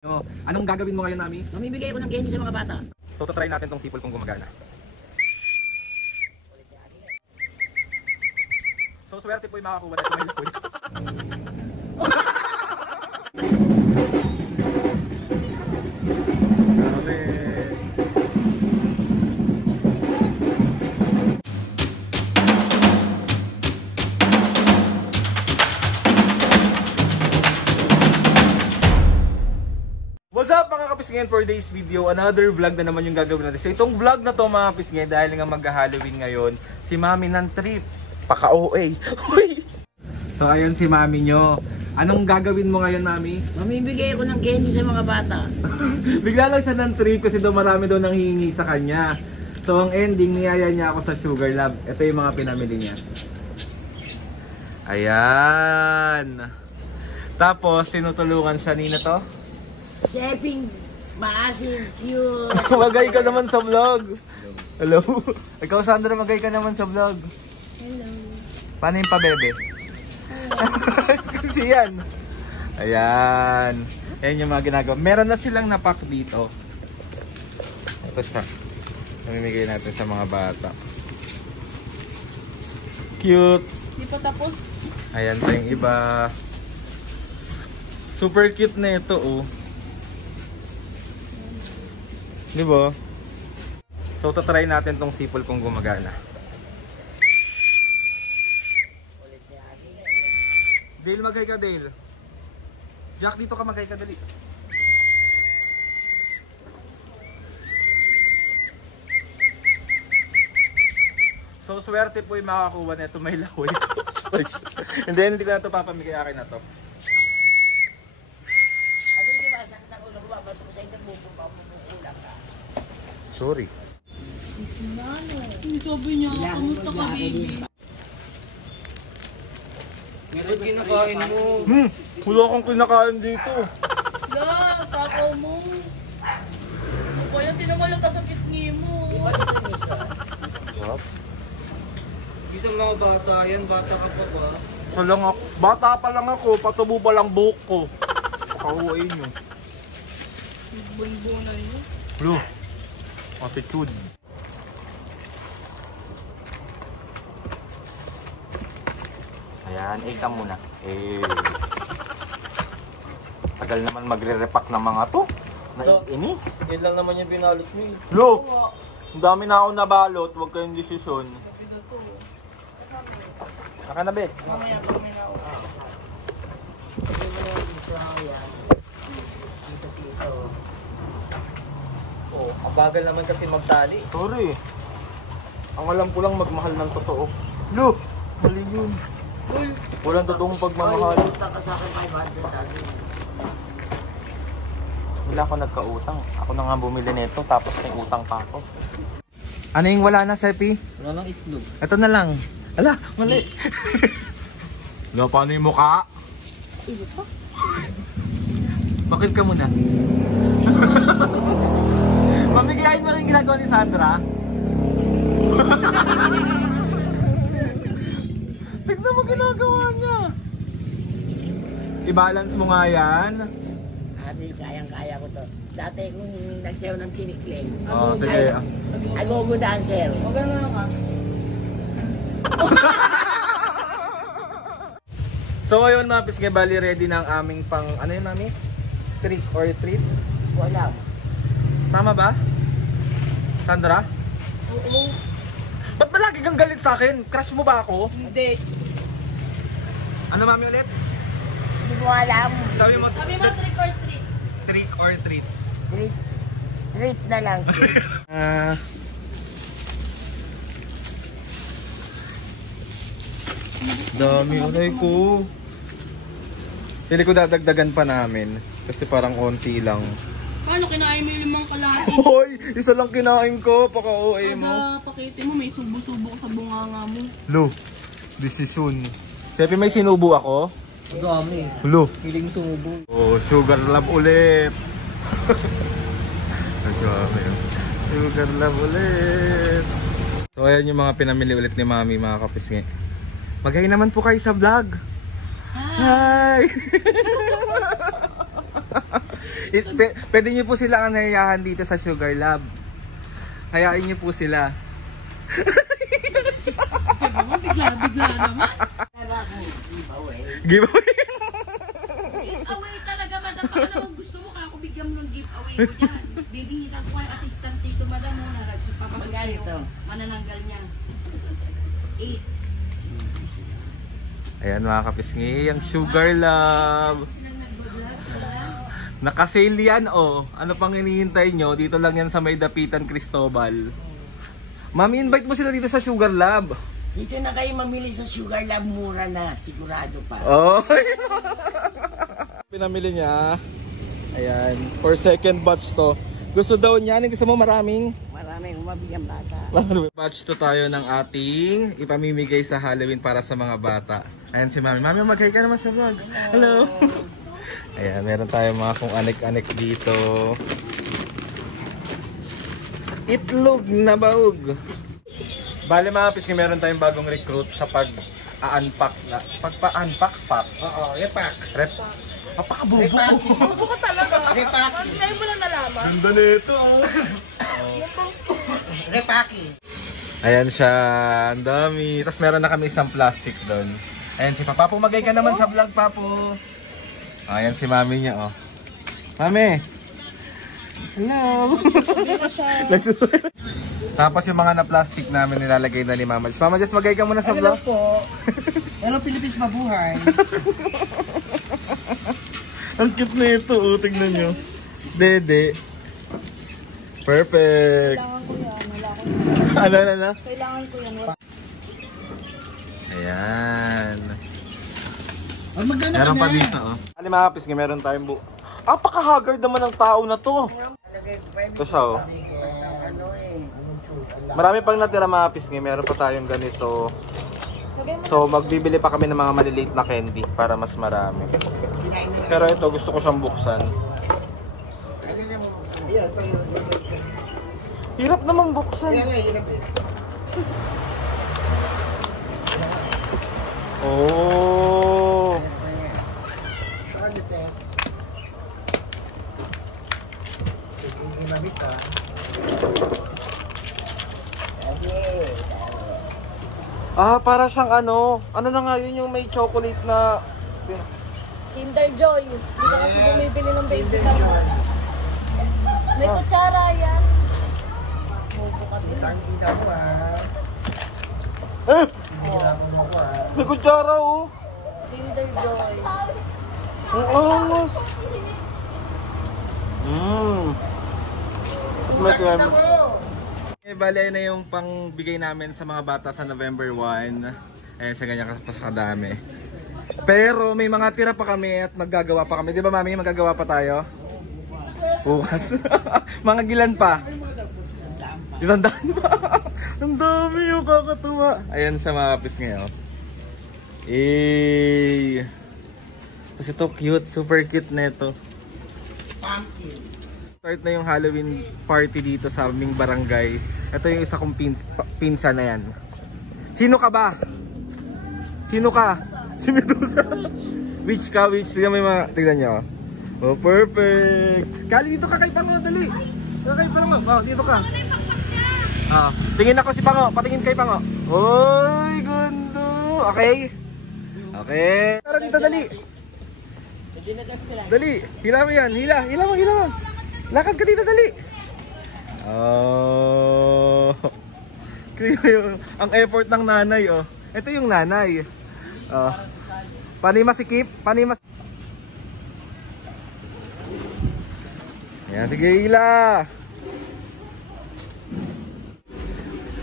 Oh, anong gagawin mo ngayon, Mami? Mamimigay ko ng candy sa mga bata. So, try natin tong sipol kung gumagana. So, swerte po yung makakuha na ito may lakoy. Grabe. What's up mga kapisngin, for today's video, another vlog na naman yung gagawin natin. So itong vlog na to mga kapisngin, dahil nga mag-Halloween ngayon, si Mami ng trip. Paka-OA. So ayun si Mami nyo. Anong gagawin mo ngayon, Mami? Mamimigay ko ng candy sa mga bata. Bigla lang siya ng trip kasi daw marami daw nang hihingi sa kanya. So ang ending, niyaya niya ako sa Sugar Lab. Ito yung mga pinamili niya. Ayan. Tapos tinutulungan siya nina to. Sheping, maasim, cute. Magay ka naman sa vlog. Hello. Ikaw, Sandra, magay ka naman sa vlog. Hello. Paano yung pabebe? Kasi yan. Ayan. Ayan yung mga ginagawa. Meron na silang napak dito. Ito siya. Namimigay natin sa mga bata. Cute. Di pa tapos. Ayan pa yung iba. Super cute na ito, oh. Diba? So, tatry natin tong sipol kung gumagana. Dale, magay ka, Dale. Jack, dito ka, magay ka, dali. So, swerte po yung makakuha na ito. May lahoy. Hindi ko na ito papamigay, akin na to. Sorry. Sabi niya, kamusta ka, baby? Meron kinakain mo. Wala akong kinakain dito. La, takaw mo. O kaya tinawalan ka sa pisngi mo. Yup. Isang mga bata yan, bata ka pa ba? So lang ako. Bata pa lang ako, patubo pa lang buhok ko. Pakauwain nyo. Bunbunan mo. Blue. Attitude. Ayan, ka muna. Tagal naman magre-repack ng mga to. Naiinis. Yan lang naman yung binalot mo eh. Look! Ang dami na ako nabalot, huwag kayong desisyon. Saka na, Bet. Mamaya kami na ako. Oh, ang bagal naman kasi magtali. Sorry. Ang alam ko lang magmahal ng totoo. Look! Mali yun. Walang totoong pagmamahal. Utang ka sa akin 500 dati. Wala ako nagkautang. Ako na nga bumili nito tapos may utang pa ako. Ano yung wala na, Sepi? Wala lang itlog. Ito na lang. Ala, mali. Wala, paano yung mukha? Bakit ka muna? Mamigayin mo rin ginagawa ni Sandra? Tignan mo ginagawa niya. I-balance mo nga yan. Sabi, kayang-kaya ko to. Dati kung nagsayaw ng tinikling. Oh, sige. Agogo dancer. O gano'n ka. So ayun mga pisngi, bali ready na ang aming pang, ano yun mami? Trick or treat? Wala. Tama ba? Sandra? Oo. Ba't ba lagi kang galit sa akin? Crush mo ba ako? Hindi. Ano mami ulit? Hindi ko alam. Sabi mo, Sabi mo, trick or treat. trick or treats? Treat na lang. Dami ulay ko. Pili ko dadagdagan pa namin. Kasi parang konti lang. Paano kinain mo yung limang kalahati? Hoy! Isa lang kinain ko. Paka-OA mo. Kada pakete mo, may subo-subo sa bunganga mo. Lo, desisyon. Sepi, may sinubo ako. Ang dami. Lo. Feeling mo sumubo. Oh, Sugar Love ulit. Sugar Love ulit. So ayan yung mga pinamili ulit ni Mami, mga kapisngi. Magay naman po kayo sa vlog. Hi! Pwede niyo po sila anayahan dito sa Sugar Lab. Hayain niyo po sila. Bigla naman. Giveaway. Giveaway talaga, madam. Baka naman gusto mo, kaya ako bigyan mo ng giveaway ko dyan. Bibihisan ko yung assistant dito, madam. Papagod kayo. Manananggal niya. 8. Ayan mga kapisngi, ang Sugar Lab. Nakasale yan oh. Ano pang hinihintay nyo? Dito lang yan sa may Dapitan Cristobal. Mami, invite mo sila dito sa Sugar Lab. Dito na kayo mamili sa Sugar Lab, mura na. Sigurado pa. Oh. Pinamili niya. Ayan, for second batch to. Gusto daw niya, ano gusto mo maraming? Maraming umabigyan bata. Batch to tayo ng ating ipamimigay sa Halloween para sa mga bata. Ayan si Mami. Mami, mag-hi ka naman sa vlog. Hello. Ayan, meron tayo mga kung anik-anik dito. Itlog na baog. Bale mga pisngi, meron tayong bagong recruit sa pag-unpack na. Pagpa-unpack pack. Oo, repack. Apakabobo. Bobo ka talaga. Repack. Ngayon mo lang nalaman. Ganda nito. Repacking. Ayan siya, ang dami. Tapos meron na kami isang plastic doon. Ayan si Papa, pumagay ka naman sa vlog, Papo. Ayan si Mami niya, oh. Mami! Hello! Nagsusulit. Tapos yung mga na-plastic namin nilalagay na ni Mama. Mama, just magay ka muna sa vlog. Hello po. Hello, Philippines, mabuhay. Ang cute na ito, oh. Tignan nyo. Dede. Perfect. Kailangan ko yan. Wala ko yan. Ano? Kailangan ko yan. Ayan. Maganda Meron pa dito, oh. Alimahapis nga, meron tayong Apaka-haggard naman ng tao na to. Ito siya, oh. Marami pang natira mga pisngi, meron pa tayong ganito. So magbibili pa kami ng mga maliliit na candy para mas marami. Pero ito gusto ko siyang buksan. Hirap naman buksan. Oh. Para siyang ano na nga yun yung may chocolate na Kinder Joy. Hindi ka kasi bumibili ng baby ka mo. May kutsara yan. Bobo ka din. May kutsara, oh. Kinder Joy. Ang angas. Bale na yung pangbigay namin sa mga bata sa November 1. Ayan, sa ganyan kadami. Pero may mga tira pa kami at maggagawa pa kami. Di ba Mami, maggagawa pa tayo? Bukas. Mga gilan pa. 100 pa. Ang dami yung kakatuwa. Ayan sa mga kapis ngayon. Tapos ito cute, super cute na ito. Pumpkin. Start na yung Halloween party dito sa aming barangay. Ito yung isa kong pinsan na yan. Sino ka ba? Sino ka? Si Medusa. Which ka? Which? Tignan mo yung mga... Tignan nyo. Oh, perfect. Kali dito ka kay Pango, dali. Dito kay Pango. Oh, dito ka. Tingin ako si Pango. Patingin kay Pango. Oy, gundo. Okay? Okay. Tara dito, dali. Dali. Hila mo yan. Hila mo. Lakad ka dito, dali. Oh. Ang effort ng nanay, oh. Ito yung nanay. Oh. Pani masikip, Ayan, sige, hila.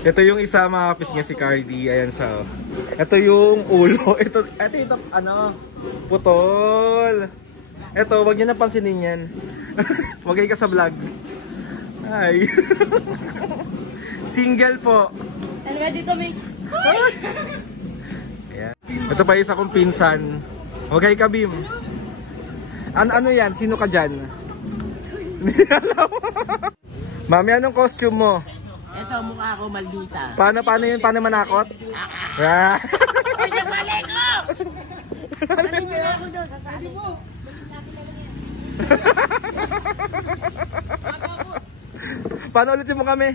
Ito yung isa mga kapis niya, si Cardi. Ayan siya, oh. Ito yung ulo. Ito ano, putol. Ito, wag niyo napansinin yan. Wagay ka sa vlog. Ay. Single po. And ready to make... Ayan. Ito pa isa kong pinsan. Wagay ka, Bim. Ano yan? Sino ka dyan? Hindi alam. Mami, anong costume mo? Ito, mukha ko maldita. Paano yun? Paano manakot? Ay, sasali ko! Sasali mo ako doon, sasali mo. Paano ulitin mo kami?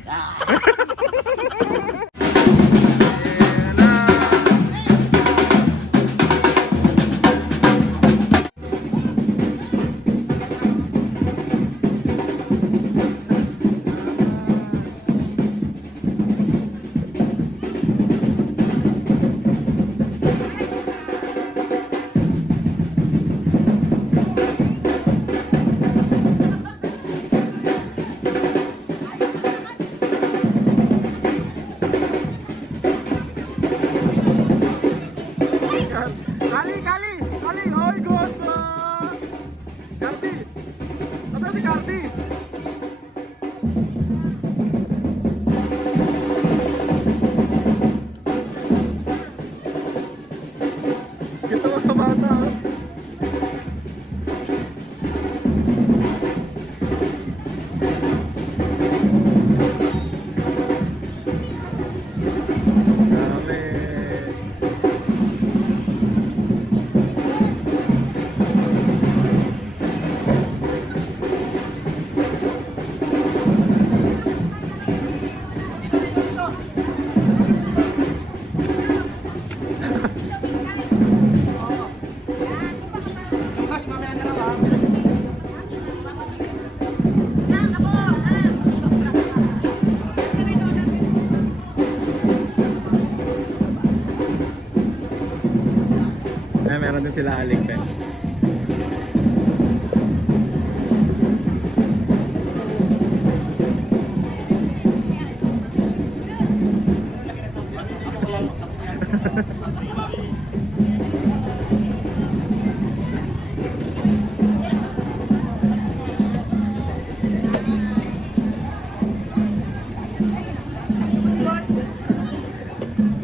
Meron din sila aling pen.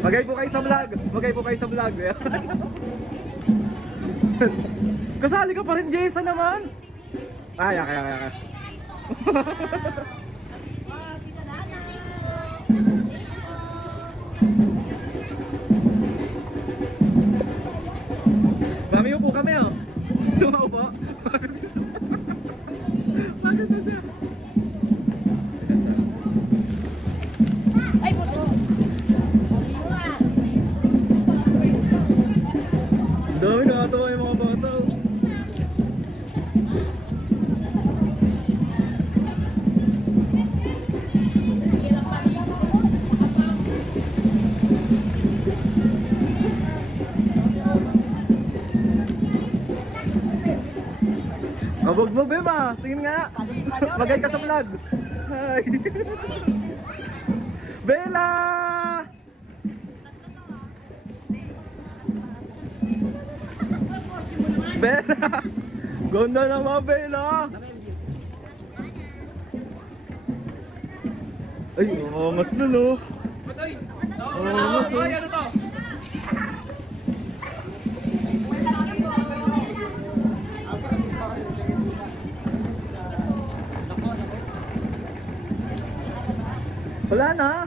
Magay po kayo sa vlog. Magay po kayo sa vlog. Kasali ka pa rin, Jason naman. Ay, kaya. Mami, upo kami oh. Sumaupo. Bakit na siya? Ay, puto! Dami nakatawa yung mga bata. Mabog mo, Bema. Tingin nga. Magay ka sa vlog. Hi. Bella! Bella! Ganda naman, Bella! Ay, umangas na, no? Umangas, no? Wala na!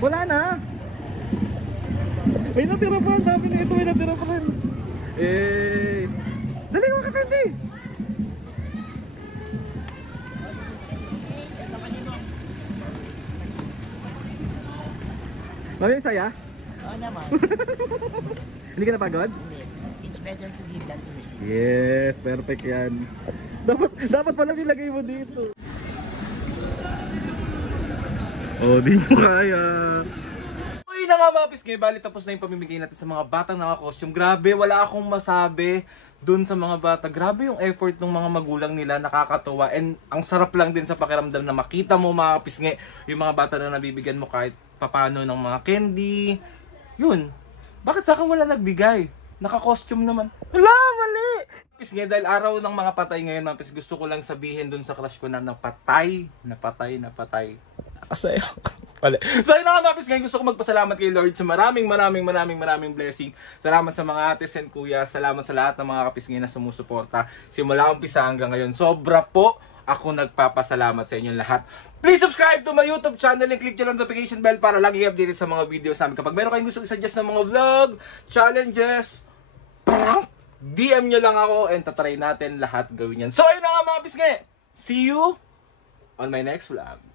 Wala na! May natira pa, ang dami na ito, may natira pa rin. Eh, dali mo ka, Candy! Mami, saya? Oo naman. Hindi ka napagod? It's better to give than to receive. Yes, perfect yan. Dapat pala nilagay mo dito. Oh, di nyo kaya. Uy na nga mga pisngay, bali tapos na yung pamimigay natin sa mga batang naka-costume. Grabe, wala akong masabi dun sa mga bata. Grabe yung effort ng mga magulang nila, nakakatuwa. And ang sarap lang din sa pakiramdam na makita mo mga pisngay, yung mga bata na nabibigyan mo kahit papano ng mga candy. Yun, bakit sa akin wala nagbigay? Naka-costume naman. Wala, mali! Pisngay, dahil araw ng mga patay ngayon mga pisngay, gusto ko lang sabihin dun sa crush ko na napatay. Asaya ako. So yun na nga mga pisngay, gusto ko magpasalamat kay Lord sa maraming blessing. Salamat sa mga ates and kuya. Salamat sa lahat ng mga kapisngay na sumusuporta. Simula umpisa hanggang ngayon. Sobra po ako nagpapasalamat sa inyong lahat. Please subscribe to my YouTube channel and click yung notification bell para lagi updated sa mga videos namin. Kapag meron kayong gusto i-suggest ng mga vlog, challenges, prank, DM nyo lang ako and tatry natin lahat gawin yan. So ayun na nga mga pisngi. See you on my next vlog.